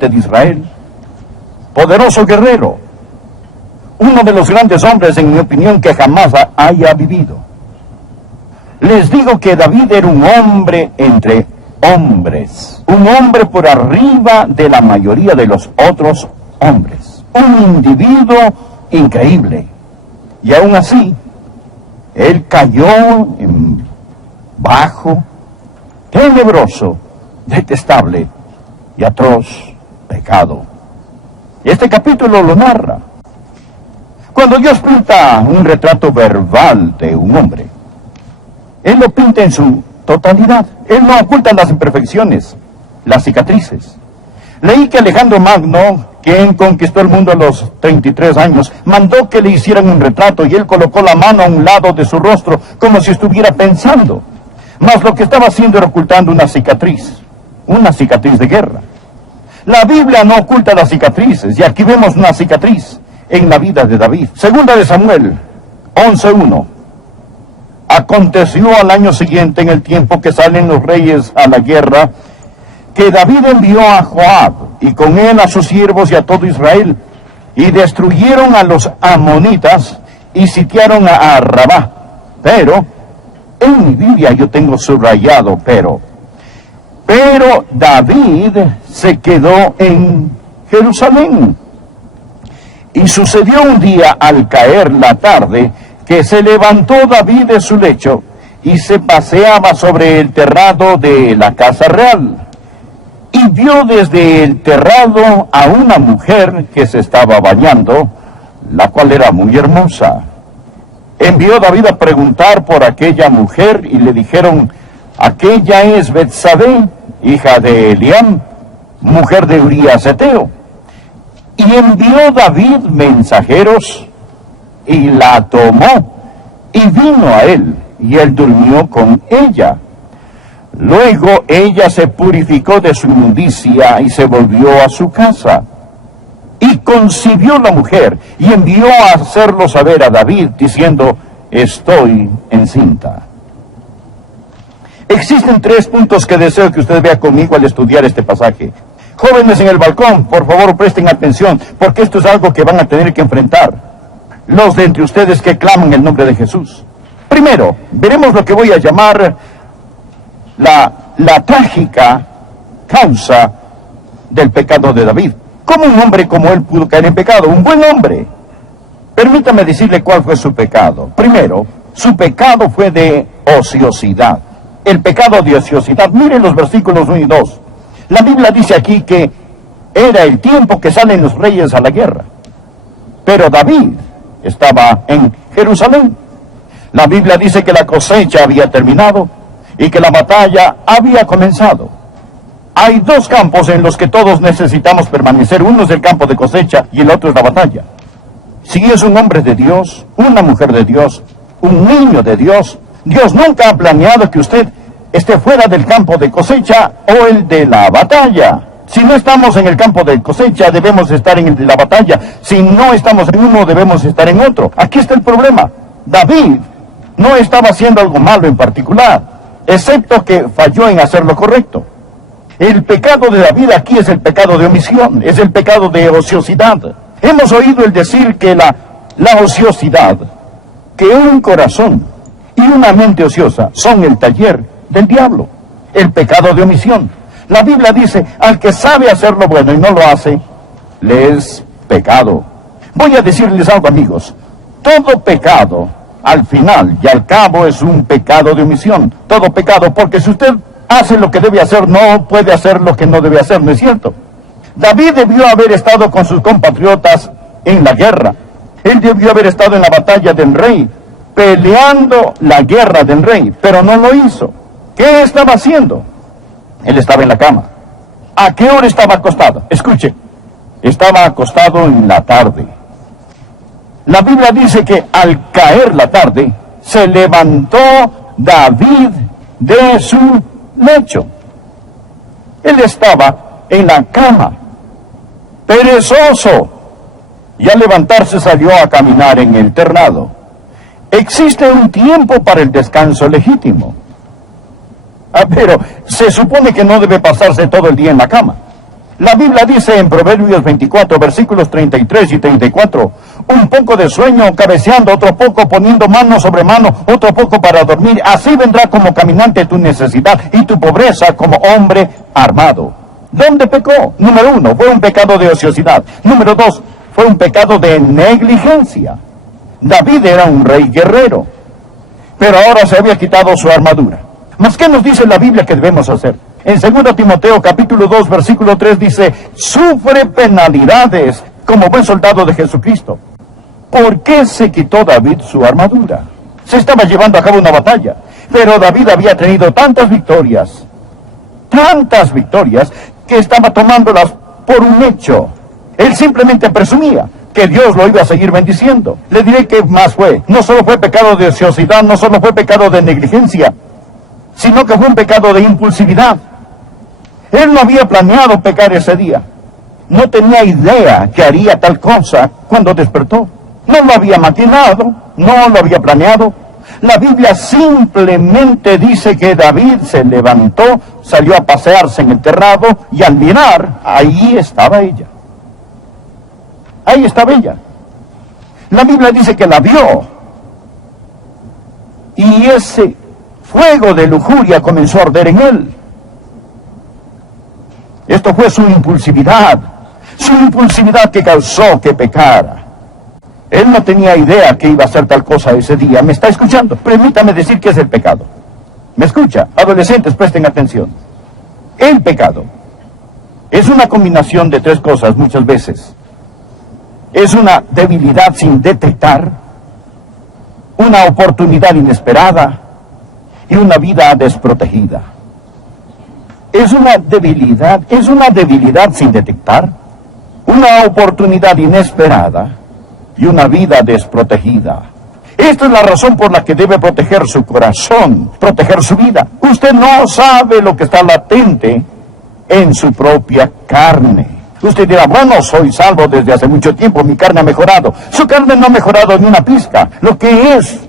de Israel, poderoso guerrero, uno de los grandes hombres, en mi opinión, que jamás haya vivido. Les digo que David era un hombre entre hombres, un hombre por arriba de la mayoría de los otros hombres, un individuo increíble. Y aún así, él cayó en bajo, tenebroso, detestable y atroz pecado. Este capítulo lo narra. Cuando Dios pinta un retrato verbal de un hombre, Él lo pinta en su totalidad. Él no oculta las imperfecciones, las cicatrices. Leí que Alejandro Magno, quien conquistó el mundo a los 33 años, mandó que le hicieran un retrato y él colocó la mano a un lado de su rostro como si estuviera pensando. Mas lo que estaba haciendo era ocultando una cicatriz de guerra. La Biblia no oculta las cicatrices, y aquí vemos una cicatriz en la vida de David. Segunda de Samuel 11:1. Aconteció al año siguiente, en el tiempo que salen los reyes a la guerra, que David envió a Joab, y con él a sus siervos y a todo Israel, y destruyeron a los amonitas, y sitiaron a Rabá. Pero, en mi Biblia yo tengo subrayado, pero David se quedó en Jerusalén. Y sucedió un día, al caer la tarde, que se levantó David de su lecho y se paseaba sobre el terrado de la casa real. Y vio desde el terrado a una mujer que se estaba bañando, la cual era muy hermosa. Envió David a preguntar por aquella mujer y le dijeron: aquella es Betsabé, hija de Eliam, mujer de Urías Eteo. Y envió David mensajeros y la tomó y vino a él, y él durmió con ella. Luego ella se purificó de su inmundicia y se volvió a su casa. Y concibió la mujer y envió a hacerlo saber a David, diciendo: estoy encinta. Existen 3 puntos que deseo que usted vea conmigo al estudiar este pasaje. Jóvenes en el balcón, por favor presten atención, porque esto es algo que van a tener que enfrentar los de entre ustedes que claman el nombre de Jesús. Primero, veremos lo que voy a llamar la trágica causa del pecado de David. ¿Cómo un hombre como él pudo caer en pecado? Un buen hombre. Permítame decirle cuál fue su pecado. Primero, su pecado fue de ociosidad. El pecado de ociosidad. Miren los versículos 1 y 2. La Biblia dice aquí que era el tiempo que salen los reyes a la guerra. Pero David estaba en Jerusalén. La Biblia dice que la cosecha había terminado y que la batalla había comenzado. Hay 2 campos en los que todos necesitamos permanecer. Uno es el campo de cosecha y el otro es la batalla. Si es un hombre de Dios, una mujer de Dios, un niño de Dios, Dios nunca ha planeado que usted esté fuera del campo de cosecha o el de la batalla. Si no estamos en el campo de cosecha, debemos estar en el de la batalla. Si no estamos en uno, debemos estar en otro. Aquí está el problema. David no estaba haciendo algo malo en particular, excepto que falló en hacer lo correcto. El pecado de David aquí es el pecado de omisión, es el pecado de ociosidad. Hemos oído el decir que la ociosidad, que un corazón y una mente ociosa son el taller del diablo, el pecado de omisión. La Biblia dice: al que sabe hacer lo bueno y no lo hace, le es pecado. Voy a decirles algo, amigos. Todo pecado, al final y al cabo, es un pecado de omisión. Todo pecado, porque si usted hace lo que debe hacer, no puede hacer lo que no debe hacer, ¿no es cierto? David debió haber estado con sus compatriotas en la guerra. Él debió haber estado en la batalla del rey, peleando la guerra del rey, pero no lo hizo. ¿Qué estaba haciendo? Él estaba en la cama. ¿A qué hora estaba acostado? Escuche, estaba acostado en la tarde. La Biblia dice que al caer la tarde, se levantó David de su lecho. Él estaba en la cama, perezoso, y al levantarse salió a caminar en el terrado. Existe un tiempo para el descanso legítimo. Pero se supone que no debe pasarse todo el día en la cama. La Biblia dice en Proverbios 24, versículos 33 y 34, un poco de sueño cabeceando, otro poco poniendo mano sobre mano, otro poco para dormir. Así vendrá como caminante tu necesidad y tu pobreza como hombre armado. ¿Dónde pecó? Número 1, fue un pecado de ociosidad. Número 2, fue un pecado de negligencia. David era un rey guerrero, pero ahora se había quitado su armadura. ¿Mas qué nos dice la Biblia que debemos hacer? En 2 Timoteo capítulo 2 versículo 3 dice, sufre penalidades como buen soldado de Jesucristo. ¿Por qué se quitó David su armadura? Se estaba llevando a cabo una batalla, pero David había tenido tantas victorias, que estaba tomándolas por un hecho. Él simplemente presumía que Dios lo iba a seguir bendiciendo. Le diré que más fue. No solo fue pecado de ociosidad, no solo fue pecado de negligencia, sino que fue un pecado de impulsividad. Él no había planeado pecar ese día. No tenía idea que haría tal cosa cuando despertó. No lo había maquinado, no lo había planeado. La Biblia simplemente dice que David se levantó, salió a pasearse en el terrado y al mirar, ahí estaba ella. Ahí estaba ella. La Biblia dice que la vio. Y ese fuego de lujuria comenzó a arder en él. Esto fue su impulsividad que causó que pecara. Él no tenía idea que iba a hacer tal cosa ese día. ¿Me está escuchando? Permítame decir qué es el pecado. ¿Me escucha? Adolescentes, presten atención. El pecado es una combinación de 3 cosas muchas veces. Es una debilidad sin detectar, una oportunidad inesperada y una vida desprotegida. Es una debilidad sin detectar, una oportunidad inesperada y una vida desprotegida. Esta es la razón por la que debe proteger su corazón, proteger su vida. Usted no sabe lo que está latente en su propia carne. Usted dirá, bueno, soy salvo desde hace mucho tiempo, mi carne ha mejorado. Su carne no ha mejorado ni una pizca. Lo que es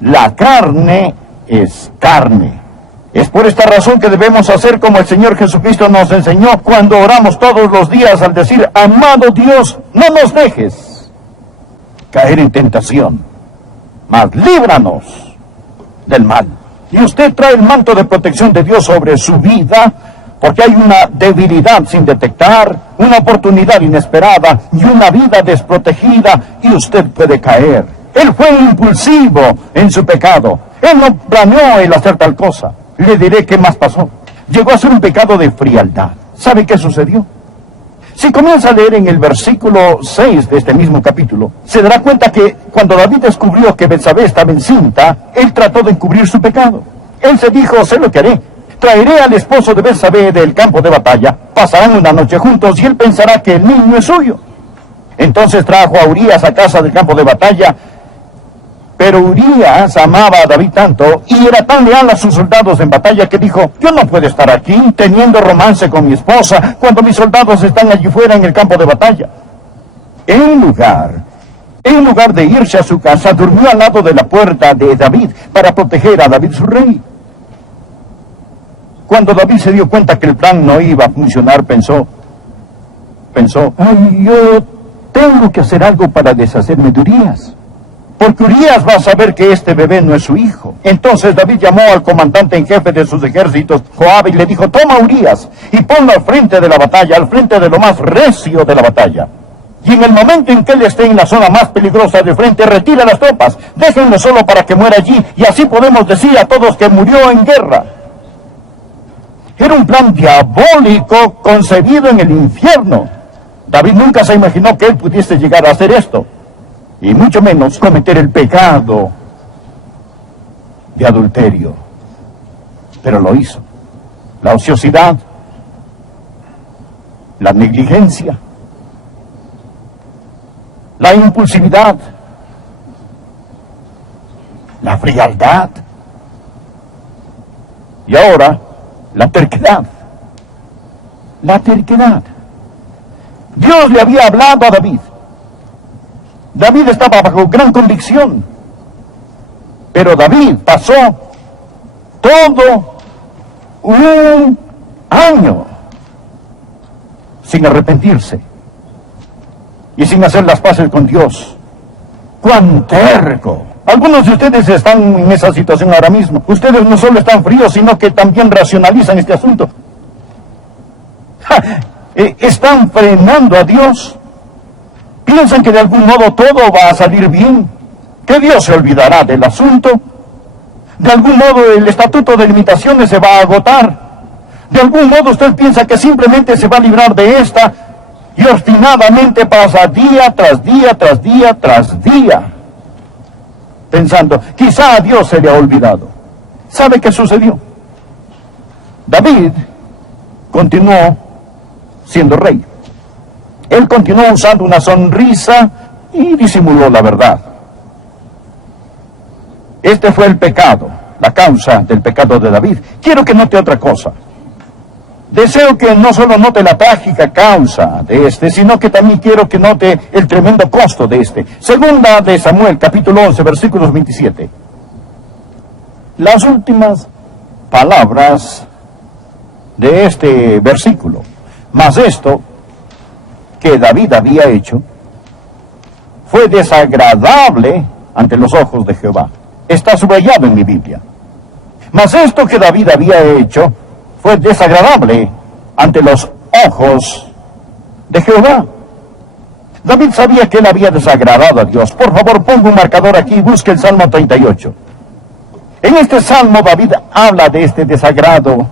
la carne es carne. Es por esta razón que debemos hacer como el Señor Jesucristo nos enseñó cuando oramos todos los días al decir, amado Dios, no nos dejes caer en tentación, mas líbranos del mal. Y usted trae el manto de protección de Dios sobre su vida, porque hay una debilidad sin detectar, una oportunidad inesperada y una vida desprotegida, y usted puede caer. Él fue impulsivo en su pecado. Él no planeó el hacer tal cosa. Le diré qué más pasó. Llegó a ser un pecado de frialdad. ¿Sabe qué sucedió? Si comienza a leer en el versículo 6 de este mismo capítulo, se dará cuenta que cuando David descubrió que Betsabé estaba encinta, él trató de encubrir su pecado. Él se dijo, sé lo que haré. Traeré al esposo de Betsabé del campo de batalla, pasarán una noche juntos y él pensará que el niño es suyo. Entonces trajo a Urías a casa del campo de batalla, pero Urías amaba a David tanto y era tan leal a sus soldados en batalla que dijo, yo no puedo estar aquí teniendo romance con mi esposa cuando mis soldados están allí fuera en el campo de batalla. En lugar de irse a su casa, durmió al lado de la puerta de David para proteger a David su rey. Cuando David se dio cuenta que el plan no iba a funcionar, pensó, ay, yo tengo que hacer algo para deshacerme de Urías, porque Urías va a saber que este bebé no es su hijo. Entonces David llamó al comandante en jefe de sus ejércitos, Joab, y le dijo, toma a Urías y ponlo al frente de la batalla, al frente de lo más recio de la batalla. Y en el momento en que él esté en la zona más peligrosa de frente, retira las tropas, déjenlo solo para que muera allí, y así podemos decir a todos que murió en guerra. Era un plan diabólico concebido en el infierno. David nunca se imaginó que él pudiese llegar a hacer esto, y mucho menos cometer el pecado de adulterio. Pero lo hizo. La ociosidad, la negligencia, la impulsividad, la frialdad, y ahora la terquedad. La terquedad. Dios le había hablado a David. David estaba bajo gran convicción. Pero David pasó todo un año sin arrepentirse y sin hacer las paces con Dios. ¡Cuán terco! Algunos de ustedes están en esa situación ahora mismo. Ustedes no solo están fríos, sino que también racionalizan este asunto. Están frenando a Dios. Piensan que de algún modo todo va a salir bien, que Dios se olvidará del asunto. De algún modo el estatuto de limitaciones se va a agotar. De algún modo usted piensa que simplemente se va a librar de esta, y obstinadamente pasa día tras día, tras día, tras día, pensando, quizá a Dios se le ha olvidado. ¿Sabe qué sucedió? David continuó siendo rey. Él continuó usando una sonrisa y disimuló la verdad. Este fue el pecado, la causa del pecado de David. Quiero que note otra cosa. Deseo que no solo note la trágica causa de este, sino que también quiero que note el tremendo costo de este. Segunda de Samuel, capítulo 11, versículos 27. Las últimas palabras de este versículo. Mas esto que David había hecho fue desagradable ante los ojos de Jehová. Está subrayado en mi Biblia. Mas esto que David había hecho fue desagradable ante los ojos de Jehová. David sabía que él había desagradado a Dios. Por favor, ponga un marcador aquí y busque el Salmo 38. En este Salmo David habla de este desagrado.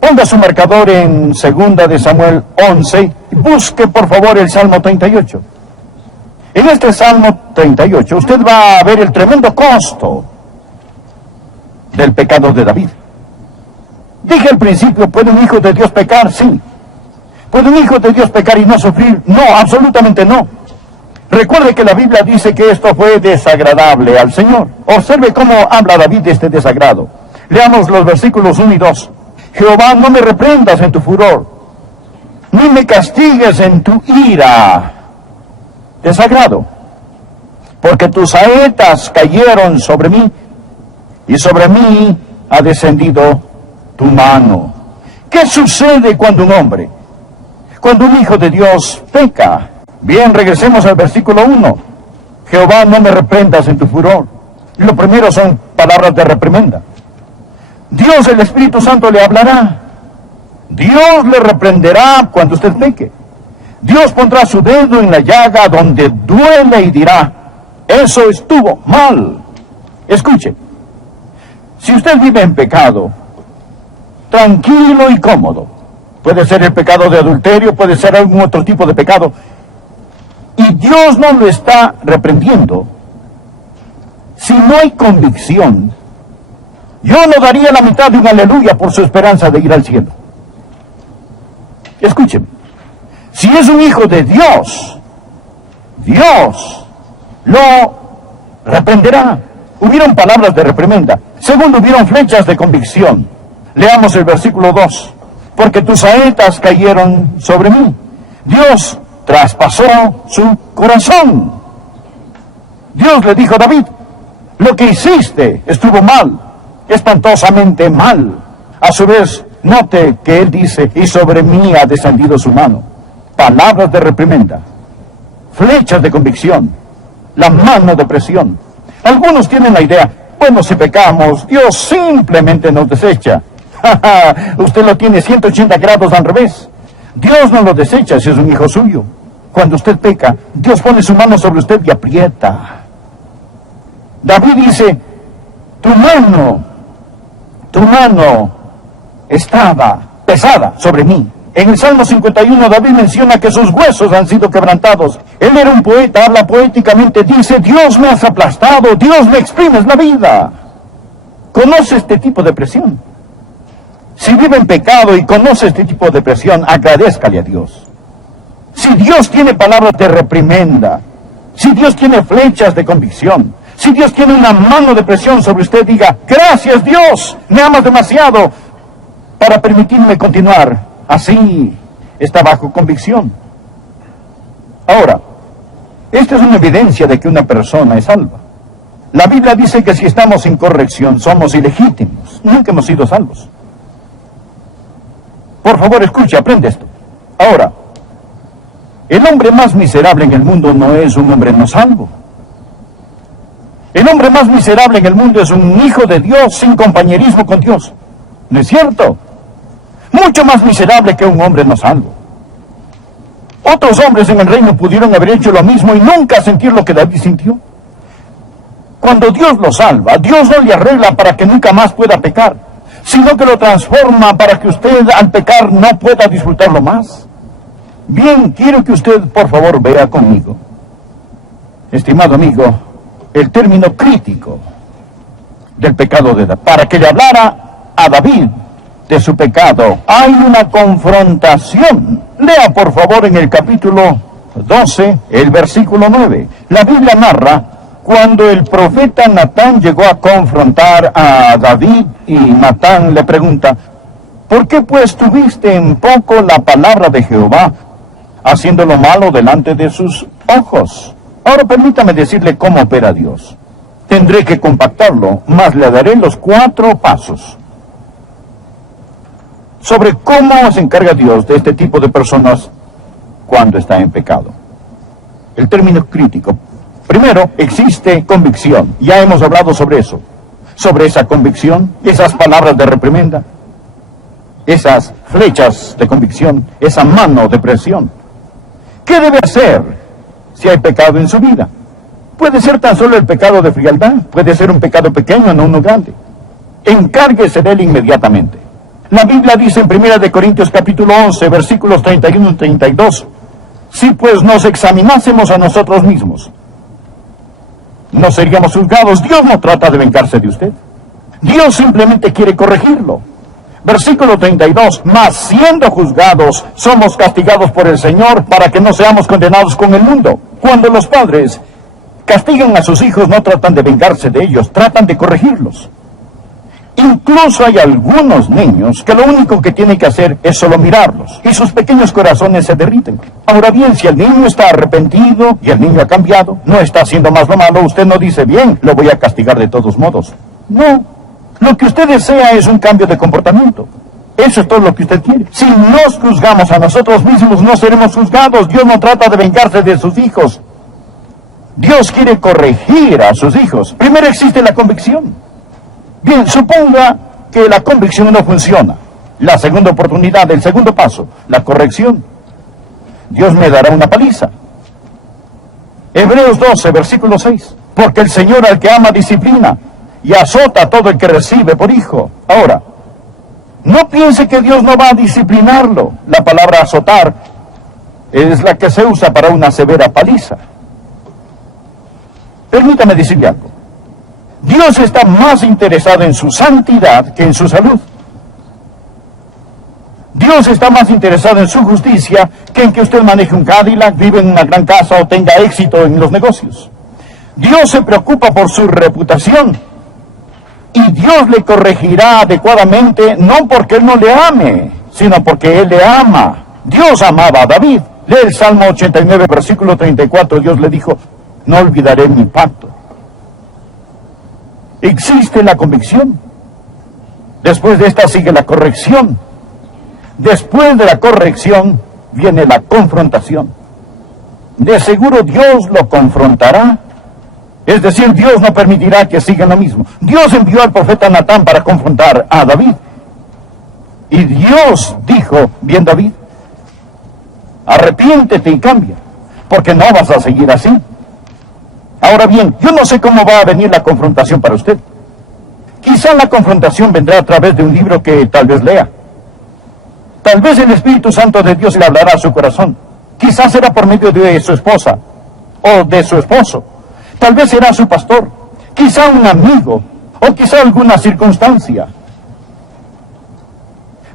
Ponga su marcador en 2 de Samuel 11 y busque por favor el Salmo 38. En este Salmo 38 usted va a ver el tremendo costo del pecado de David. Dije al principio, ¿puede un hijo de Dios pecar? Sí. ¿Puede un hijo de Dios pecar y no sufrir? No, absolutamente no. Recuerde que la Biblia dice que esto fue desagradable al Señor. Observe cómo habla David de este desagrado. Leamos los versículos 1 y 2. Jehová, no me reprendas en tu furor, ni me castigues en tu ira. Desagrado. Porque tus saetas cayeron sobre mí, y sobre mí ha descendido tu mano. ¿Qué sucede cuando un hombre, cuando un hijo de Dios peca? Bien, regresemos al versículo 1. Jehová, no me reprendas en tu furor. Lo primero son palabras de reprimenda. Dios, el Espíritu Santo, le hablará. Dios le reprenderá cuando usted peque. Dios pondrá su dedo en la llaga donde duele y dirá, eso estuvo mal. Escuche, si usted vive en pecado, tranquilo y cómodo, puede ser el pecado de adulterio, puede ser algún otro tipo de pecado, y Dios no lo está reprendiendo, si no hay convicción, yo no daría la mitad de un aleluya por su esperanza de ir al cielo. Escúcheme, si es un hijo de Dios, Dios lo reprenderá. Hubieron palabras de reprimenda. Segundo, hubieron flechas de convicción. Leamos el versículo 2. Porque tus saetas cayeron sobre mí. Dios traspasó su corazón. Dios le dijo a David, lo que hiciste estuvo mal, espantosamente mal. A su vez, note que él dice, y sobre mí ha descendido su mano. Palabras de reprimenda, flechas de convicción, la mano de presión. Algunos tienen la idea, bueno, si pecamos, Dios simplemente nos desecha. Usted lo tiene 180 grados al revés. Dios no lo desecha si es un hijo suyo. Cuando usted peca, Dios pone su mano sobre usted y aprieta. David dice, tu mano estaba pesada sobre mí. En el Salmo 51 David menciona que sus huesos han sido quebrantados. Él era un poeta, habla poéticamente, dice, Dios me has aplastado, Dios me exprimes la vida. ¿Conoce este tipo de presión? Si vive en pecado y conoce este tipo de presión, agradézcale a Dios. Si Dios tiene palabras de reprimenda, si Dios tiene flechas de convicción, si Dios tiene una mano de presión sobre usted, diga, gracias Dios, me amas demasiado para permitirme continuar. Así está bajo convicción. Ahora, esta es una evidencia de que una persona es salva. La Biblia dice que si estamos sin corrección somos ilegítimos. Nunca hemos sido salvos. Por favor, escuche, aprende esto. Ahora, el hombre más miserable en el mundo no es un hombre no salvo. El hombre más miserable en el mundo es un hijo de Dios sin compañerismo con Dios. ¿No es cierto? Mucho más miserable que un hombre no salvo. Otros hombres en el reino pudieron haber hecho lo mismo y nunca sentir lo que David sintió. Cuando Dios lo salva, Dios no le arregla para que nunca más pueda pecar, sino que lo transforma para que usted al pecar no pueda disfrutarlo más. Bien, quiero que usted por favor vea conmigo, estimado amigo, el término crítico del pecado de David, para que le hablara a David de su pecado. Hay una confrontación. Lea por favor en el capítulo 12, el versículo 9. La Biblia narra cuando el profeta Natán llegó a confrontar a David y Natán le pregunta, ¿por qué pues tuviste en poco la palabra de Jehová, haciendo lo malo delante de sus ojos? Ahora permítame decirle cómo opera Dios. Tendré que compactarlo, mas le daré los 4 pasos sobre cómo se encarga Dios de este tipo de personas cuando está en pecado. El término crítico. Primero, existe convicción. Ya hemos hablado sobre eso. Sobre esa convicción, esas palabras de reprimenda, esas flechas de convicción, esa mano de presión. ¿Qué debe hacer si hay pecado en su vida? Puede ser tan solo el pecado de frialdad, puede ser un pecado pequeño, no uno grande. Encárguese de él inmediatamente. La Biblia dice en 1 de Corintios capítulo 11, versículos 31 y 32, si pues nos examinásemos a nosotros mismos, no seríamos juzgados. Dios no trata de vengarse de usted. Dios simplemente quiere corregirlo. Versículo 32, mas siendo juzgados, somos castigados por el Señor para que no seamos condenados con el mundo. Cuando los padres castigan a sus hijos, no tratan de vengarse de ellos, tratan de corregirlos. Incluso hay algunos niños que lo único que tienen que hacer es solo mirarlos, y sus pequeños corazones se derriten. Ahora bien, si el niño está arrepentido y el niño ha cambiado, no está haciendo más lo malo, usted no dice, bien, lo voy a castigar de todos modos. No. Lo que usted desea es un cambio de comportamiento. Eso es todo lo que usted quiere. Si nos juzgamos a nosotros mismos, no seremos juzgados. Dios no trata de vengarse de sus hijos. Dios quiere corregir a sus hijos. Primero existe la convicción. Bien, suponga que la convicción no funciona. La segunda oportunidad, el segundo paso, la corrección. Dios me dará una paliza. Hebreos 12, versículo 6. Porque el Señor al que ama disciplina y azota a todo el que recibe por hijo. Ahora, no piense que Dios no va a disciplinarlo. La palabra azotar es la que se usa para una severa paliza. Permítame decirle algo. Dios está más interesado en su santidad que en su salud. Dios está más interesado en su justicia que en que usted maneje un Cadillac, vive en una gran casa o tenga éxito en los negocios. Dios se preocupa por su reputación. Y Dios le corregirá adecuadamente, no porque Él no le ame, sino porque Él le ama. Dios amaba a David. Lee el Salmo 89, versículo 34. Dios le dijo, no olvidaré mi pacto. Existe la convicción. Después de esta sigue la corrección. Después de la corrección viene la confrontación. De seguro Dios lo confrontará. Es decir, Dios no permitirá que sigan lo mismo. Dios envió al profeta Natán para confrontar a David. Y Dios dijo, bien David, arrepiéntete y cambia, porque no vas a seguir así. Ahora bien, yo no sé cómo va a venir la confrontación para usted. Quizá la confrontación vendrá a través de un libro que tal vez lea. Tal vez el Espíritu Santo de Dios le hablará a su corazón. Quizás será por medio de su esposa o de su esposo. Tal vez será su pastor, quizá un amigo, o quizá alguna circunstancia.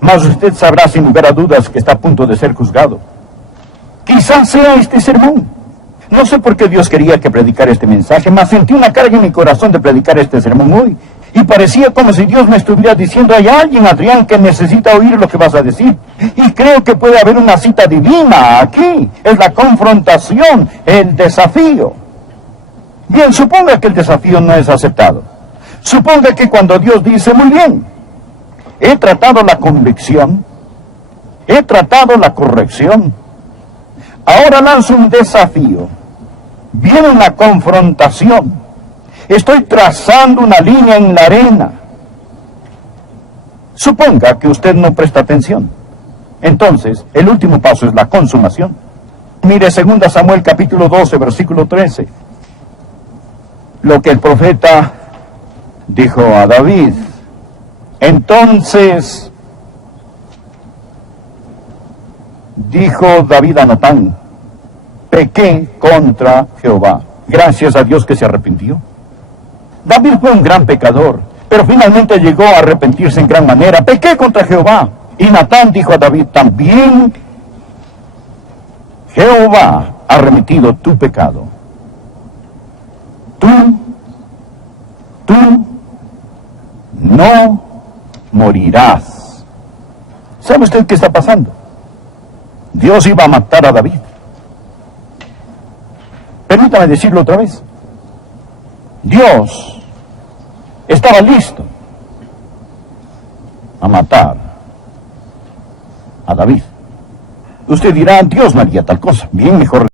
Mas usted sabrá sin lugar a dudas que está a punto de ser juzgado. Quizá sea este sermón. No sé por qué Dios quería que predicara este mensaje, mas sentí una carga en mi corazón de predicar este sermón hoy. Y parecía como si Dios me estuviera diciendo, hay alguien, Adrián, que necesita oír lo que vas a decir. Y creo que puede haber una cita divina aquí. Es la confrontación, el desafío. Bien, suponga que el desafío no es aceptado. Suponga que cuando Dios dice, muy bien, he tratado la convicción, He tratado la corrección. Ahora lanzo un desafío. Viene una confrontación. Estoy trazando una línea en la arena. Suponga que usted no presta atención. Entonces, el último paso es la consumación. Mire 2 Samuel capítulo 12, versículo 13. Lo que el profeta dijo a David. Entonces, dijo David a Natán, pequé contra Jehová. Gracias a Dios que se arrepintió. David fue un gran pecador, pero finalmente llegó a arrepentirse en gran manera. Pequé contra Jehová. Y Natán dijo a David, también Jehová ha remitido tu pecado. Tú no morirás. ¿Sabe usted qué está pasando? Dios iba a matar a David. Permítame decirlo otra vez. Dios estaba listo a matar a David. Usted dirá, Dios no haría tal cosa. Bien, mejor